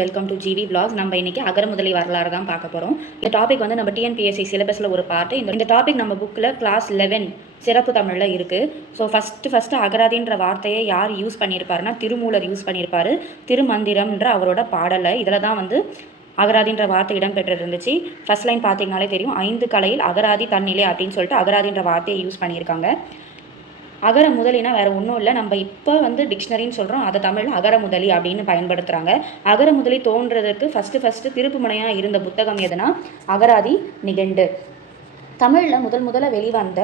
Welcome to GV vlogs. நம்ம இன்னைக்கு அகர முதலி வரலாறு தான் பார்க்க போகிறோம். இந்த டாபிக் வந்து நம்ம டிஎன்பிஎஸ்சி சிலபஸில் ஒரு பார்ட். இந்த டாபிக் நம்ம புக்கில் கிளாஸ் 11 சிறப்பு தமிழில் இருக்குது. ஸோ ஃபஸ்ட்டு அகராதின்ற வார்த்தையை யார் யூஸ் பண்ணியிருப்பாருன்னா திருமூலர் யூஸ் பண்ணியிருப்பார். திருமந்திரம்ன்ற அவரோட பாடலை இதில் தான் வந்து அகராதின்ற வார்த்தை இடம்பெற்று இருந்துச்சு. ஃபர்ஸ்ட் லைன் பார்த்தீங்கனாலே தெரியும், 5 கலையில் அகராதி தன்னிலை அப்படின்னு சொல்லிட்டு அகராதின்ற வார்த்தையை யூஸ் பண்ணியிருக்காங்க. அகர முதலினா வேறு ஒன்றும் இல்லை, நம்ம இப்போ வந்து டிக்ஷனரின்னு சொல்கிறோம், அதை தமிழில் அகர முதலி அப்படின்னு பயன்படுத்துகிறாங்க. அகர முதலி தோன்றதற்கு ஃபஸ்ட்டு திருப்புமுனையாக இருந்த புத்தகம் எதுனா அகராதி நிகண்டு. தமிழில் முதல்ல வெளிவந்த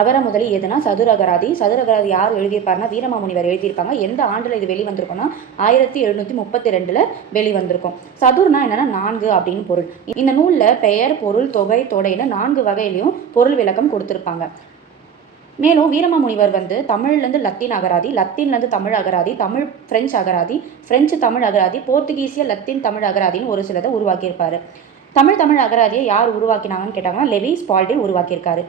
அகர முதலி எதுனா சதுரகராதி. சதுரகராதி யார் எழுதியிருப்பாருன்னா வீரமாமுனிவர் எழுதியிருப்பாங்க. எந்த ஆண்டில் இது வெளிவந்திருக்கும்னா 1732 வெளிவந்திருக்கும். சதுர்னா என்னென்னா 4 அப்படின்னு பொருள். இந்த நூலில் பெயர், பொருள், தொகை, தொடைன்னு 4 வகையிலையும் பொருள் விளக்கம் கொடுத்துருப்பாங்க. மேலும் வீரமாமுனிவர் வந்து தமிழ்லேருந்து லத்தீன் அகராதி, லத்தீன்லேருந்து தமிழ் அகராதி, தமிழ் ஃப்ரெஞ்சு அகராதி, ஃப்ரெஞ்சு தமிழ் அகராதி, போர்த்துகீசிய லத்தீன் தமிழ் அகராதின்னு ஒரு சிலதை உருவாக்கியிருப்பார். தமிழ் அகராதியை யார் உருவாக்கினாங்கன்னு கேட்டாங்கன்னா லெவி ஸ்பால்டில் உருவாக்கியிருக்காரு.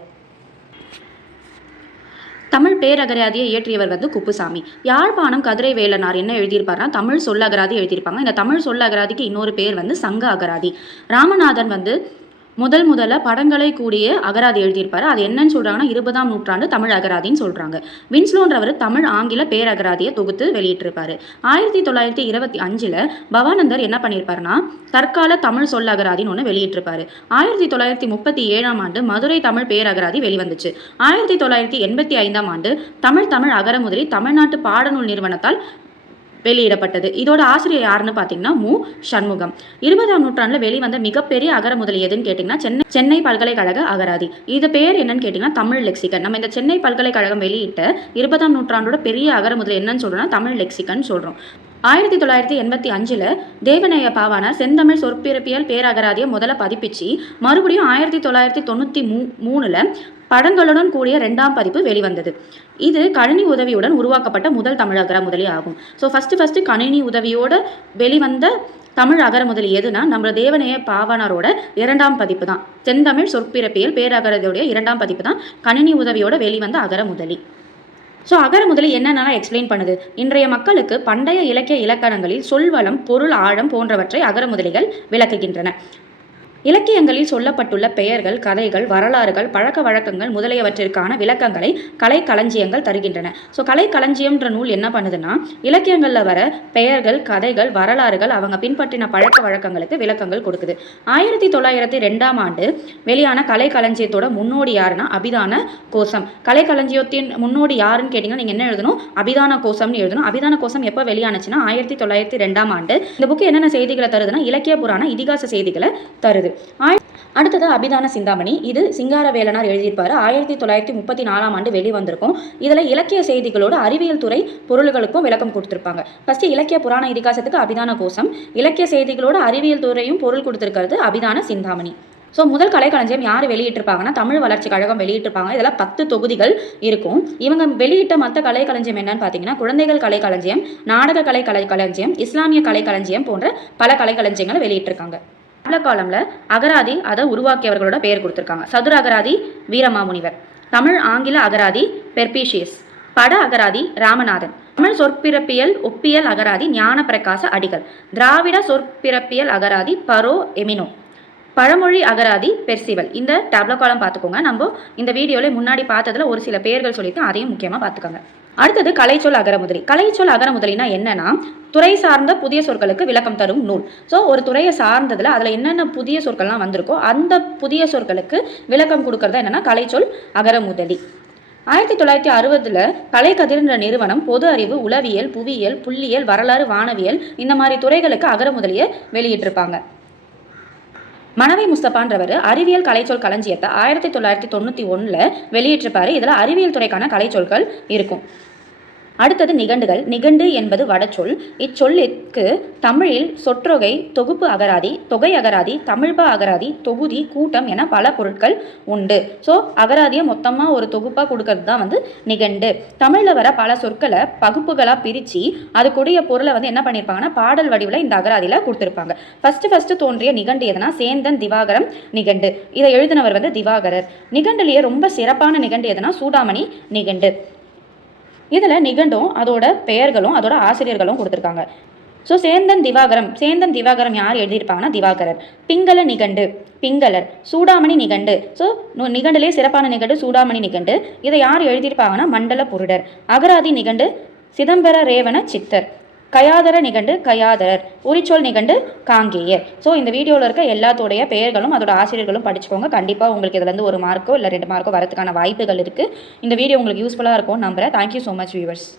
தமிழ் பேரகராதியை இயற்றியவர் வந்து குப்புசாமி. யாழ்ப்பாணம் கதிரை வேலனார் என்ன எழுதியிருப்பாருன்னா தமிழ் சொல்லகராதி எழுதியிருப்பாங்க. இந்த தமிழ் சொல்லகராதிக்கு இன்னொரு பேர் வந்து சங்க அகராதி. ராமநாதன் வந்து முதல்ல படங்களை கூடிய அகராதி எழுதியிருப்பாரு. அது என்னன்னு சொல்றாங்கன்னா 20ஆம் நூற்றாண்டு தமிழ் அகராதின்னு சொல்றாங்க. வின்ஸ்லோன்றவர் தமிழ் ஆங்கில பேரகராதியை தொகுத்து வெளியிட்டிருப்பாரு. 1925 பவானந்தர் என்ன பண்ணியிருப்பாருன்னா தற்கால தமிழ் சொல் அகராதின்னு ஒன்று வெளியிட்டிருப்பாரு. 1937ஆம் ஆண்டு மதுரை தமிழ் பேரகராதி வெளிவந்துச்சு. 1985ஆம் ஆண்டு தமிழ் அகர முதலி தமிழ்நாட்டு பாடநூல் நிறுவனத்தால் வெளியிடப்பட்டது. இதோட ஆசிரியர் யாருன்னு பார்த்தீங்கன்னா மு. சண்முகம். 20ஆம் நூற்றாண்டில் வெளிவந்த மிகப்பெரிய அகர முதலி எதுன்னு கேட்டிங்கன்னா சென்னை பல்கலைக்கழக அகராதி. இது பேர் என்னன்னு கேட்டிங்கன்னா தமிழ் லெக்சிகன். நம்ம இந்த சென்னை பல்கலைக்கழகம் வெளியிட்ட 20ஆம் நூற்றாண்டோட பெரிய அகர முதலி என்னன்னு சொல்கிறோம்னா தமிழ் லெக்சிகன் சொல்கிறோம். 1985 தேவநேய பாவாணர் செந்தமிழ் சொற்பிறப்பியல் பேரகராதியை முதல்ல பதிப்பிச்சு மறுபடியும் 1993 படங்களுடன் கூடிய 2ஆம் பதிப்பு வெளிவந்தது. இது கணினி உதவியுடன் உருவாக்கப்பட்ட முதல் தமிழ் அகர முதலி ஆகும். ஸோ ஃபஸ்ட்டு கணினி உதவியோட வெளிவந்த தமிழ் அகர முதலி எதுனா நம்ம தேவநேய பாவாணரோட 2ஆம் பதிப்பு தான். செந்தமிழ் சொற்பிறப்பியல் பேரகரதியோடைய 2ஆம் பதிப்பு தான் கணினி உதவியோட வெளிவந்த அகர முதலி. ஸோ அகர முதலி என்னென்னலாம் எக்ஸ்பிளைன் பண்ணுது? இன்றைய மக்களுக்கு பண்டைய இலக்கிய இலக்கணங்களில் சொல்வளம், பொருள் ஆழம் போன்றவற்றை அகர முதலிகள் விளக்குகின்றன. இலக்கியங்களில் சொல்லப்பட்டுள்ள பெயர்கள், கதைகள், வரலாறுகள், பழக்க வழக்கங்கள் முதலியவற்றிற்கான விளக்கங்களை கலைக்களஞ்சியங்கள் தருகின்றன. ஸோ கலைக்களஞ்சியம்ன்ற நூல் என்ன பண்ணுதுன்னா இலக்கியங்களில் வர பெயர்கள், கதைகள், வரலாறுகள், அவங்க பின்பற்றின பழக்க வழக்கங்களுக்கு விளக்கங்கள் கொடுக்குது. 1902ஆம் ஆண்டு வெளியான கலைக்களஞ்சியத்தோட முன்னோடி யாருன்னா அபிதான கோசம். கலைக்களஞ்சியத்தின் முன்னோடி யாருன்னு கேட்டிங்கன்னா நீங்கள் என்ன எழுதணும்? அபிதான கோசம்னு எழுதணும். அபிதான கோசம் எப்போ வெளியானுச்சுன்னா 1902ஆம் ஆண்டு. இந்த புக்கு என்னென்ன செய்திகளை தருதுன்னா இலக்கிய புராண இதிகாச செய்திகளை தருது. அடுத்தது அபிதான சிந்தாமணி. இது சிங்காரவேலனார் எழுதியிருப்பாரு. 1934ஆம் ஆண்டு வெளிவந்திருக்கும். இதில் இலக்கிய செய்திகளோட அறிவியல் துறை பொருள்களுக்கும் விளக்கம் கொடுத்துருப்பாங்க. ஃபர்ஸ்ட் இலக்கிய புராண இதிகாசத்துக்கு அபிதான கோசம், இலக்கிய செய்திகளோட அறிவியல் துறையும் பொருள் கொடுத்துருக்கிறது அபிதான சிந்தாமணி. ஸோ முதல் கலைக்களஞ்சியம் யார் வெளியிட்டிருப்பாங்கன்னா தமிழ் வளர்ச்சி கழகம் வெளியிட்டிருப்பாங்க. இதில் 10 தொகுதிகள் இருக்கும். இவங்க வெளியிட்ட மற்ற கலைக்களஞ்சியம் என்னன்னு பார்த்தீங்கன்னா குழந்தைகள் கலைக்களஞ்சியம், நாடக கலைக்களஞ்சியம், இஸ்லாமிய கலைக்களஞ்சியம் போன்ற பல கலைக்களஞ்சியங்களை வெளியிட்டிருக்காங்க. காலம்ல அகராதி அதை உருவாக்கியவர்களோட பெயர் கொடுத்துருக்காங்க. சதுர அகராதி வீரமாமுனிவர், தமிழ் ஆங்கில அகராதி பெர்பிஷியஸ், பட அகராதி ராமநாதன், தமிழ் சொற்பிறப்பியல் ஒப்பியல் அகராதி ஞான பிரகாச அடிகள், திராவிட சொற்பிறப்பியல் அகராதி பரோ எமினோ, பழமொழி அகராதி பெர்சிவல். இந்த டேப்லோ காலம் பார்த்துக்கோங்க. நம்ம இந்த வீடியோவில் முன்னாடி பார்த்ததுல ஒரு சில பெயர்கள் சொல்லியிருக்கேன், அதையும் முக்கியமாக பார்த்துக்கோங்க. அடுத்தது கலைச்சொல் அகரமுதலி. கலைச்சொல் அகரமுதலினா என்னன்னா துறை சார்ந்த புதிய சொற்களுக்கு விளக்கம் தரும் நூல். ஸோ ஒரு துறையை சார்ந்ததில் அதில் என்னென்ன புதிய சொற்கள்லாம் வந்திருக்கோ அந்த புதிய சொற்களுக்கு விளக்கம் கொடுக்கறதா என்னென்னா கலைச்சொல் அகரமுதலி. 1960 கலைக்கதிர்ன்ற நிறுவனம் பொது அறிவு, உளவியல், புவியியல், புள்ளியியல், வரலாறு, வானவியல் இந்த மாதிரி துறைகளுக்கு அகரமுதலியை வெளியிட்டிருப்பாங்க. மனவை முஸ்தபான்றவர் அறிவியல் கலைச்சொல் களஞ்சியத்தை 1991 வெளியிட்டிருப்பாரு. இதில் அறிவியல் துறைக்கான கலைச்சொற்கள் இருக்கும். அடுத்தது நிகண்டுகள். நிகண்டு என்பது வடச்சொல். இச்சொல்லிற்கு தமிழில் சொற்றொகை, தொகுப்பு அகராதி, தொகை அகராதி, தமிழ்ப அகராதி, தொகுதி, கூட்டம் என பல பொருட்கள் உண்டு. ஸோ அகராதியை மொத்தமாக ஒரு தொகுப்பாக கொடுக்கறது தான் வந்து நிகண்டு. தமிழில் வர பல சொற்களை பகுப்புகளாக பிரித்து அதுக்குடைய பொருளை வந்து என்ன பண்ணியிருப்பாங்கன்னா பாடல் வடிவில் இந்த அகராதியில் கொடுத்துருப்பாங்க. ஃபஸ்ட்டு தோன்றிய நிகண்டு எதுனா சேந்தன் திவாகரம் நிகண்டு. இதை எழுதினவர் வந்து திவாகரர். நிகண்டுலேயே ரொம்ப சிறப்பான நிகண்டு எதுனா சூடாமணி நிகண்டு. இதில் நிகண்டும் அதோட பெயர்களும் அதோட ஆசிரியர்களும் கொடுத்துருக்காங்க. ஸோ சேந்தன் திவாகரம் யார் எழுதியிருப்பாங்கன்னா திவாகரர். பிங்கள நிகண்டு பிங்களர். சூடாமணி நிகண்டு. ஸோ நிகண்டிலே சிறப்பான நிகண்டு சூடாமணி நிகண்டு. இதை யார் எழுதியிருப்பாங்கன்னா மண்டல புருடர். அகராதி நிகண்டு சிதம்பர ரேவண சித்தர். கயாதர நிகண்டு கயாதரர். உரிச்சொல் நிகண்டு காங்கேயர். ஸோ இந்த வீடியோவில் இருக்க எல்லாத்தோடைய பெயர்களும் அதோட ஆசிரியர்களும் படிச்சுக்கோங்க. கண்டிப்பாக உங்களுக்கு இதுலேருந்து 1 மார்க்கோ இல்லை 2 மார்க்கோ வரதுக்கான வாய்ப்புகள் இருக்குது. இந்த வீடியோ உங்களுக்கு யூஸ்ஃபுல்லாக இருக்கும்னு நம்புகிறேன். Thank you so much viewers.